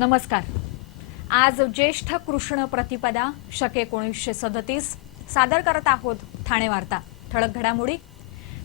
नमस्कार। आज ज्येष्ठ कृष्ण प्रतिपदा शके 1937 सादर करत आहोत ठाणे वार्ता। ठळक घडामोडी।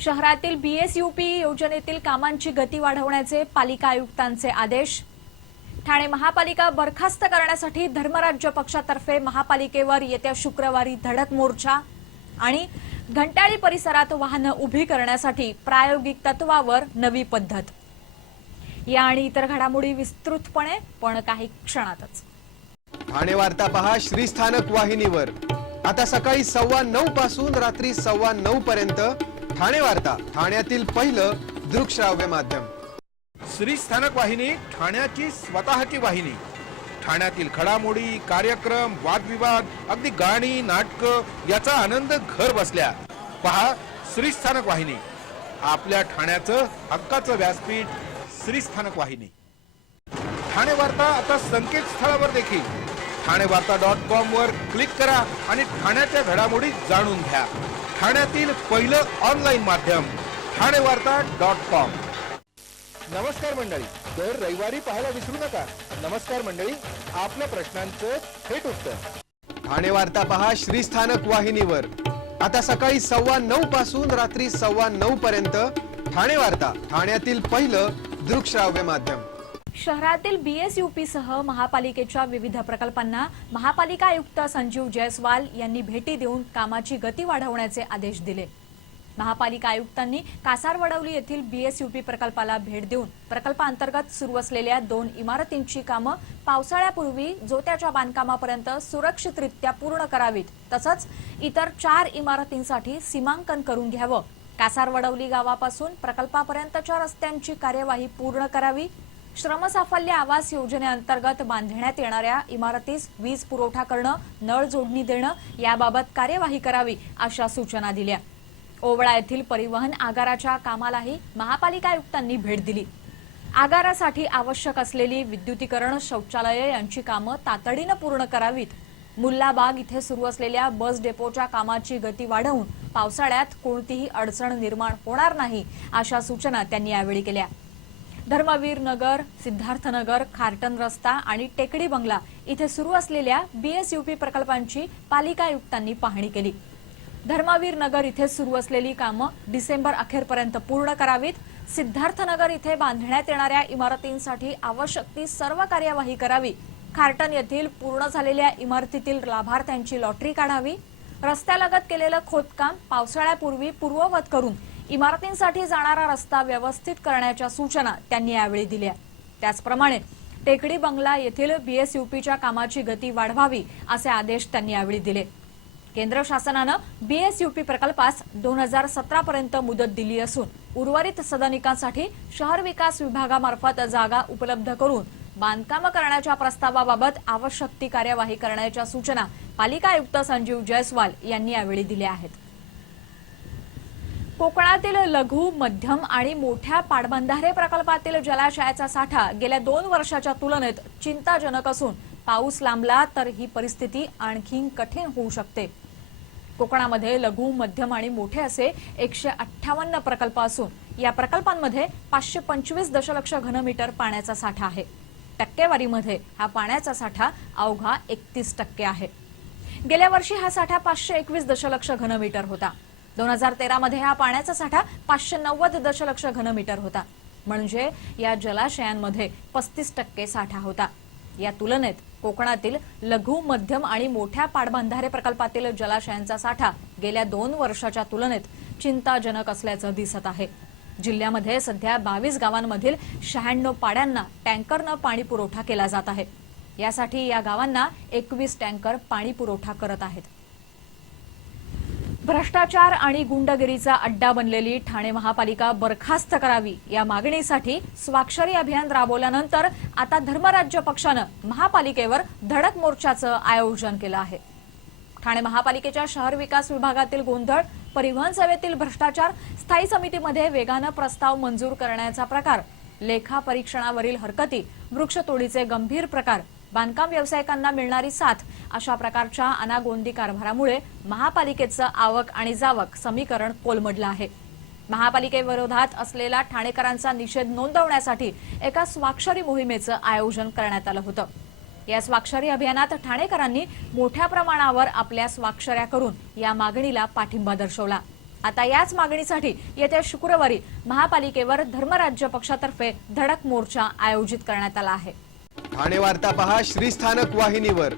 शहरातील बीएसयूपी योजनेतील कामांची गती वाढवण्याचे पालिका आयुक्तांचे आदेश। ठाणे महापालिका बरखास्त करण्यासाठी धर्मराज्य पक्षातर्फे महापालिकेवर येत्या शुक्रवारी धडक मोर्चा आणि घंटाळी परिसरात वाहनं उभी करण्यासाठी प्रायोगिक तत्वावर नवी पद्धत। या आणि इतर घडामोडी विस्तृतपणे पण काही क्षणातच। ठाणे वार्ता पहा श्रीस्थानक वाहिनीवर। आता सकाळी 9:15 पासून रात्री 9:15 पर्यंत ठाणे वार्ता, ठाण्यातील पहिलं दृकश्राव्य माध्यम। श्रीस्थानक वाहिनी ठाण्याची स्वतःची वाहिनी। ठाण्यातील घडामोडी, कार्यक्रम, वादविवाद, अगदी गाणी, नाटक याचा आनंद घर बसल्या पहा श्रीस्थानक वाहिनी। आपल्या ठाण्याचं हक्काचं व्यासपीठ श्रीस्थानक वाहिनी। ठाणे वार्ता आता संकेतस्थळावर देखील ठाणेवार्ता.com वर क्लिक करा आणि ठाण्याच्या घडामोडी जाणून घ्या। ठाण्यातील पहिलं ऑनलाईन माध्यम ठाणेवार्ता.com। नमस्कार मंडळी, दर रविवारी पाहायला विसरू नका। नमस्कार मंडळी, आपल्या प्रश्नांचं थेट उत्तर। ठाणे वार्ता पहा श्रीस्थानक वाहिनीवर। आता सकाळी 9:15 पासून रात्री 9:15 पर्यंत ठाणे वार्ता, ठाण्यातील पहिलं दृकश्राव्य माध्यम। शहरातील बीएसयूपी सह महापालिकेच्या विविध प्रकल्पांना महापालिका आयुक्त संजीव जयस्वाल यांनी भेटी देऊन कामाची गती वाढवण्याचे आदेश दिले। महापालिका आयुक्तांनी कासारवडवली येथील बीएसयूपी प्रकल्पाला भेट देऊन प्रकल्पांतर्गत सुरू असलेल्या 2 इमारतींची कामं पावसाळ्यापूर्वी जोत्याच्या बांधकामापर्यंत सुरक्षितरित्या पूर्ण करावीत, तसंच इतर 4 इमारतींसाठी सीमांकन करून घ्यावं। कासारवडवली गावापासून प्रकल्पापर्यंतच्या रस्त्यांची कार्यवाही पूर्ण करावी। श्रमसाफल्य आवास योजनेअंतर्गत बांधण्यात येणाऱ्या इमारतीस वीज पुरवठा करणं, नळ जोडणी देणं याबाबत कार्यवाही करावी अशा सूचना दिल्या। ओवळा येथील परिवहन आगाराच्या कामालाही महापालिका आयुक्तांनी भेट दिली। आगारासाठी आवश्यक असलेली विद्युतीकरण, शौचालये यांची कामं तातडीनं पूर्ण करावीत। मुल्लाबाग इथे सुरू असलेल्या बस डेपोच्या कामाची गती वाढवून पावसाळ्यात कोणतीही अडचण निर्माण होणार नाही अशा सूचना त्यांनी यावेळी केल्या। धर्मवीर नगर, सिद्धार्थनगर, खारटन रस्ता आणि टेकडी बंगला इथे सुरू असलेल्या बीएसयूपी प्रकल्पांची पालिका आयुक्तांनी पाहणी केली। धर्मवीर नगर इथे सुरू असलेली कामं डिसेंबर अखेरपर्यंत पूर्ण करावीत। सिद्धार्थनगर इथे बांधण्यात येणाऱ्या इमारतींसाठी आवश्यक ती सर्व कार्यवाही करावी। खारटन येथील पूर्ण झालेल्या इमारतीतील लाभार्थ्यांची लॉटरी काढावी। रस्त्यालगत केलेलं खोदकाम पावसाळ्यापूर्वी पूर्ववत करून इमारतींसाठी जाणारा रस्ता व्यवस्थित करण्याच्या सूचना त्यांनी यावेळी दिल्या। त्याचप्रमाणे टेकडी बंगला येथील बीएसयूपीच्या कामाची गती वाढवावी असे आदेश त्यांनी यावेळी दिले। केंद्र शासनानं बीएसयूपी प्रकल्पास 2017 पर्यंत मुदत दिली असून उर्वरित सदनिकांसाठी शहर विकास विभागामार्फत जागा उपलब्ध करून बांधकाम करण्याच्या प्रस्तावाबाबत आवश्यक ती कार्यवाही करण्याच्या सूचना पालिका आयुक्त संजीव जयस्वाल यांनी यावेळी दिल्या आहेत। कोकणातील लघु, मध्यम आणि मोठ्या पाटबंधारे प्रकल्पातील जलाशयाचा साठा गेल्या 2 वर्षाच्या तुलनेत चिंताजनक असून पाऊस लांबला तर ही परिस्थिती आणखी कठीण होऊ शकते। कोकणामध्ये लघु, मध्यम आणि मोठे असे 158 प्रकल्प असून या प्रकल्पांमध्ये 525 दशलक्ष घनमीटर पाण्याचा साठा आहे। टक्केवारीमध्ये हा पाण्याचा साठा अवघा 31% आहे। गेल्या वर्षी हा साठा 521 दशलक्ष घनमीटर होता। 2013 मध्ये हा पाण्याचा साठा 590 दशलक्ष घनमीटर होता, म्हणजे या जलाशयांमध्ये 35% साठा होता। या तुलनेत कोकणातील लघु, मध्यम आणि मोठ्या पाटबंधारे प्रकल्पातील जलाशयांचा साठा गेल्या 2 वर्षाच्या तुलनेत चिंताजनक असल्याचं दिसत आहे। जिल्ह्यामध्ये सध्या 22 गावांमधील 96 पाड्यांना टँकरनं पाणी पुरवठा केला जात आहे। यासाठी या गावांना 21 टँकर पाणी पुरवठा करत आहेत। भ्रष्टाचार आणि गुंडगिरीचा अड्डा बनलेली ठाणे महापालिका बरखास्त करावी या मागणीसाठी स्वाक्षरी अभियान राबवल्यानंतर आता धर्मराज्य पक्षानं महापालिकेवर धडक मोर्चाचं आयोजन केलं आहे। ठाणे महापालिकेच्या शहर विकास विभागातील गोंधळ, परिवहन सेवेतील भ्रष्टाचार, स्थायी समितीमध्ये वेगानं प्रस्ताव मंजूर करण्याचा प्रकार, लेखा परीक्षणावरील हरकती, वृक्षतोडीचे गंभीर प्रकार, बांधकाम व्यावसायिकांना मिळणारी साथ अशा प्रकारच्या अनागोंदी कारभारामुळे महापालिकेचं आवक आणि जावक समीकरण कोलमडलं आहे। महापालिकेविरोधात असलेला ठाणेकरांचा निषेध नोंदवण्यासाठी एका स्वाक्षरी मोहिमेचं आयोजन करण्यात आलं होतं। या स्वाक्षरी अभियानात ठाणेकरांनी मोठ्या प्रमाणावर आपल्या स्वाक्षऱ्या करून या मागणीला पाठिंबा दर्शवला। आता याच मागणीसाठी येत्या शुक्रवारी महापालिकेवर धर्मराज्य पक्षातर्फे धडक मोर्चा आयोजित करण्यात आला आहे। ठाणे वार्ता पहा श्रीस्थानक वाहिनीवर।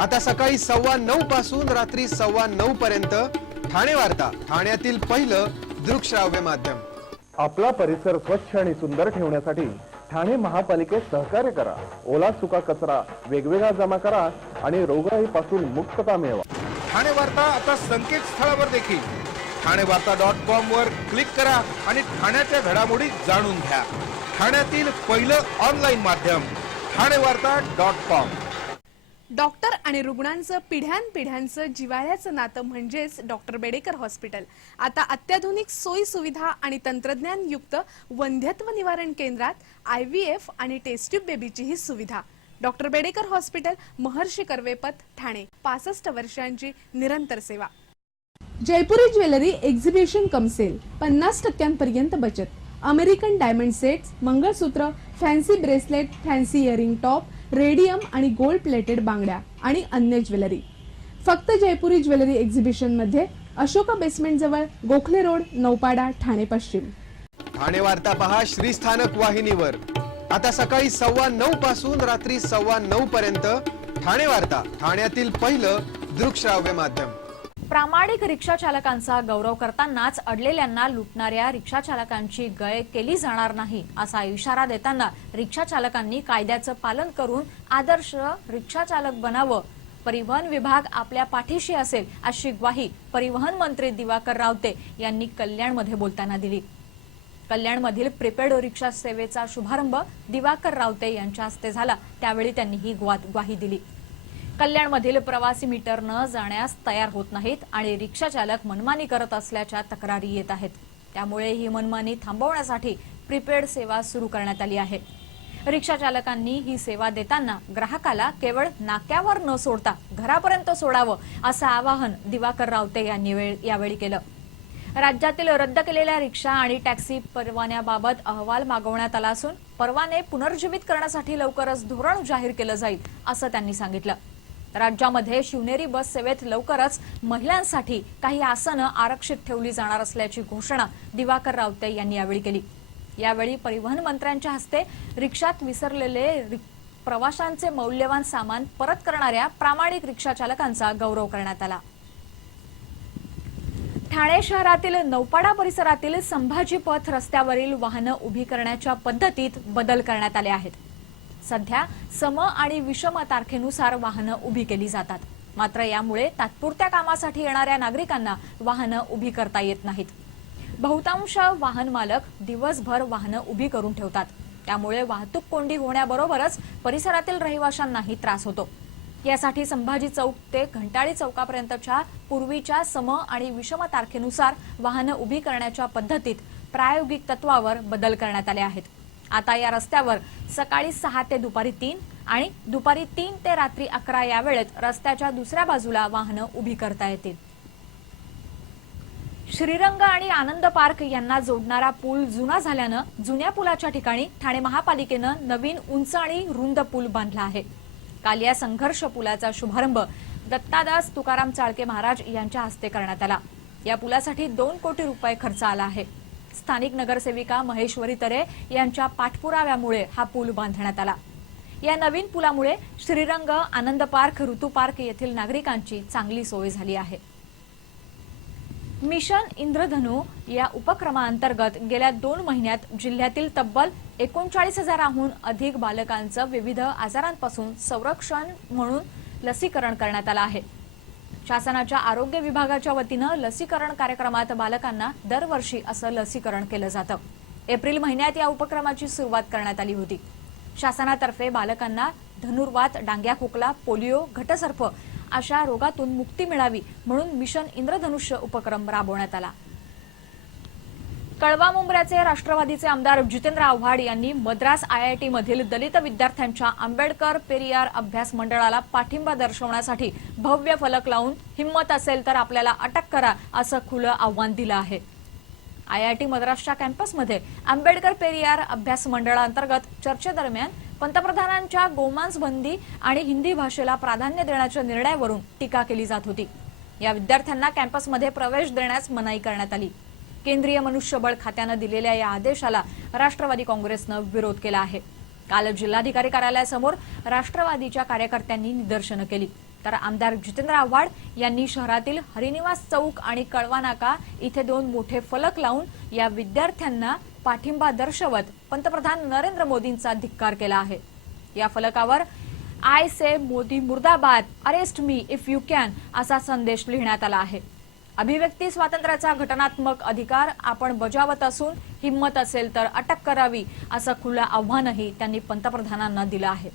आता सकाळी 9:15 पासून रात्री 9:15 पर्यंत ठाणे वार्ता, ठाण्यातील पहिलं दृकश्राव्य माध्यम। आपला परिसर स्वच्छ आणि सुंदर ठेवण्यासाठी ठाणे महापालिकेत सहकार्य करा। ओला सुका कचरा वेगवेगळा जमा करा आणि रोगराईपासून मुक्तता मिळवा। ठाणे वार्ता आता संकेतस्थळावर देखील ठाणेवार्ता.com वर क्लिक करा आणि ठाण्याच्या घडामोडी जाणून घ्या। ठाण्यातील पहिलं ऑनलाईन माध्यम ठाणेवार्ता.com। डॉक्टर आणि रुग्णांचं पिढ्यानपिढ्यांचं जिव्हाळ्याचं नातं म्हणजेच डॉक्टर बेडेकर हॉस्पिटल आता अत्याधुनिक सोयी सुविधा आणि तंत्रज्ञान युक्त वंध्यत्व निवारण केंद्रात IVF आणि टेस्ट ट्यूब बेबीची ही सुविधा। Doctor Bedekar hospital, Maharshi Karvepath, Thane. 65 वर्षांची निरंतर सेवा। Jaipuri jewellery exhibition cum sale, 50% बचत। American diamond sets, mangalsutra, fancy bracelet, fancy earring top, radium आणि गोल्ड प्लेटेड बांगड्या आणि अन्य ज्वेलरी फक्त जयपुरी ज्वेलरी एक्झिबिशन मध्ये, अशोका बेसमेंट जवळ, गोखले रोड, नौपाडा, ठाणे पश्चिम। ठाणे वार्ता पहा श्रीस्थानक वाहिनीवर। आता सकाळी 9:15 पासून रात्री 9:15 पर्यंत ठाणे वार्ता, ठाण्यातील पहिलं दृकश्राव्य माध्यम। प्रामाणिक रिक्षा चालकांचा गौरव करतानाच अडलेल्यांना लुटणाऱ्या रिक्षा चालकांची गय केली जाणार नाही असा इशारा देताना रिक्षा चालकांनी कायद्याचं पालन करून आदर्श रिक्षा चालक बनावं। परिवहन विभाग आपल्या पाठीशी असेल अशी ग्वाही परिवहन मंत्री दिवाकर रावते यांनी कल्याणमध्ये बोलताना दिली। कल्याणमधील प्रीपेड रिक्षा सेवेचा शुभारंभ दिवाकर रावते यांच्या हस्ते झाला, त्यावेळी त्यांनी ही ग्वाही दिली। कल्याणमधील प्रवासी मीटर न जाण्यास तयार होत नाहीत आणि रिक्षा चालक मनमानी करत असल्याच्या तक्रारी येत आहेत। त्यामुळे ही मनमानी थांबवण्यासाठी प्रीपेड सेवा सुरू करण्यात आली आहे। रिक्षा चालकांनी ही सेवा देताना ग्राहकाला केवळ नाक्यावर न सोडता घरापर्यंत सोडावं असं आवाहन दिवाकर रावते यांनी यावेळी केलं। राज्यातील रद्द केलेल्या रिक्षा आणि टॅक्सी परवान्याबाबत अहवाल मागवण्यात आला असून परवाने पुनर्जीवित करण्यासाठी लवकरच धोरण जाहीर केलं जाईल असं त्यांनी सांगितलं। राज्यामध्ये शिवनेरी बस सेवेत लवकरच महिलांसाठी काही आसनं आरक्षित ठेवली जाणार असल्याची घोषणा दिवाकर रावते यांनी यावेळी केली। यावेळी परिवहन मंत्र्यांच्या हस्ते रिक्षात विसरलेले प्रवाशांचे मौल्यवान सामान परत करणाऱ्या प्रामाणिक रिक्षा चालकांचा गौरव करण्यात आला। ठाणे शहरातील नौपाडा परिसरातील संभाजी पथ रस्त्यावरील वाहनं उभी करण्याच्या पद्धतीत बदल करण्यात आले आहेत। सध्या सम आणि विषम तारखेनुसार वाहनं उभी केली जातात, मात्र यामुळे तात्पुरत्या कामासाठी येणाऱ्या नागरिकांना वाहनं उभी करता येत नाहीत। बहुतांश वाहन मालक दिवसभर वाहनं उभी करून ठेवतात, त्यामुळे वाहतूक कोंडी होण्याबरोबरच परिसरातील रहिवाशांनाही त्रास होतो। यासाठी संभाजी चौक ते घंटाळी चौकापर्यंतच्या पूर्वीच्या सम आणि विषम तारखेनुसार वाहनं उभी करण्याच्या पद्धतीत प्रायोगिक तत्वावर बदल करण्यात आले आहेत। आता या रस्त्यावर सकाळी 6 ते दुपारी 3 आणि दुपारी 3 ते रात्री 11 या वेळेत रस्त्याच्या दुसऱ्या बाजूला वाहनं उभी करता येतील। श्रीरंग आणि आनंद पार्क यांना जोडणारा पूल जुना झाल्यानं जुन्या पुलाच्या ठिकाणी ठाणे महापालिकेनं नवीन उंच आणि रुंद पूल बांधला आहे। काल या संघर्ष पुलाचा शुभारंभ दत्तादास तुकाराम चाळके महाराज यांच्या हस्ते करण्यात आला। या पुलासाठी 2 कोटी रुपये खर्च आला आहे। स्थानिक नगरसेविका महेश्वरी तरे यांच्या पाठपुराव्यामुळे हा पूल बांधण्यात आला। या नवीन पुलामुळे श्रीरंग, आनंद पार्क, ऋतू पार्क येथील नागरिकांची चांगली सोय झाली आहे। मिशन इंद्रधनु या उपक्रमांतर्गत गेल्या 2 महिन्यात जिल्ह्यातील तब्बल 39,000हून अधिक बालकांचं विविध आजारांपासून संरक्षण म्हणून लसीकरण करण्यात आलं आहे। शासनाच्या आरोग्य विभागाच्या वतीनं लसीकरण कार्यक्रमात बालकांना दरवर्षी असं लसीकरण केलं जातं। एप्रिल महिन्यात या उपक्रमाची सुरुवात करण्यात आली होती। शासनातर्फे बालकांना धनुर्वात, डांग्या खोकला, पोलिओ, घटसर्प अशा रोगातून मुक्ती मिळावी म्हणून मिशन इंद्रधनुष्य उपक्रम राबवण्यात आला। कळवा मुंब्र्याचे राष्ट्रवादीचे आमदार जितेंद्र आव्हाड यांनी मद्रास IIT मधील दलित विद्यार्थ्यांच्या आंबेडकर पेरियार अभ्यास मंडळाला पाठिंबा दर्शवण्यासाठी भव्य फलक लावून हिम्मत असेल तर आपल्याला अटक करा असं खुलं आव्हान दिलं आहे। IIT मद्रासच्या कॅम्पसमध्ये आंबेडकर पेरियार अभ्यास मंडळांतर्गत चर्चेदरम्यान पंतप्रधानांच्या गोमांस बंदी आणि हिंदी भाषेला प्राधान्य देण्याच्या निर्णयावरून टीका केली जात होती. या विद्यार्थ्यांना कॅम्पसमध्ये प्रवेश देण्यास मनाई करण्यात आली. केंद्रीय मनुष्यबळ खात्यानं दिलेल्या या आदेशाला राष्ट्रवादी काँग्रेसनं विरोध केला आहे. काल जिल्हाधिकारी कार्यालयासमोर राष्ट्रवादीच्या कार्यकर्त्यांनी निदर्शनं केली, तर आमदार जितेंद्र आव्हाड यांनी शहरातील हरिनिवास चौक आणि कळवा नाका इथे 2 मोठे फलक लावून या विद्यार्थ्यांना पाठिंबा दर्शवत पंतप्रधान नरेंद्र मोदींचा धिक्कार केला आहे. या फलकावर आय से मोदी मुर्दाबाद, arrest me if you can असा संदेश लिहिण्यात आला आहे. अभिव्यक्ती स्वातंत्र्याचा घटनात्मक अधिकार आपण बजावत असून हिम्मत असेल तर अटक करावी असं खुलं आव्हानही त्यांनी पंतप्रधानांना दिलं आहे.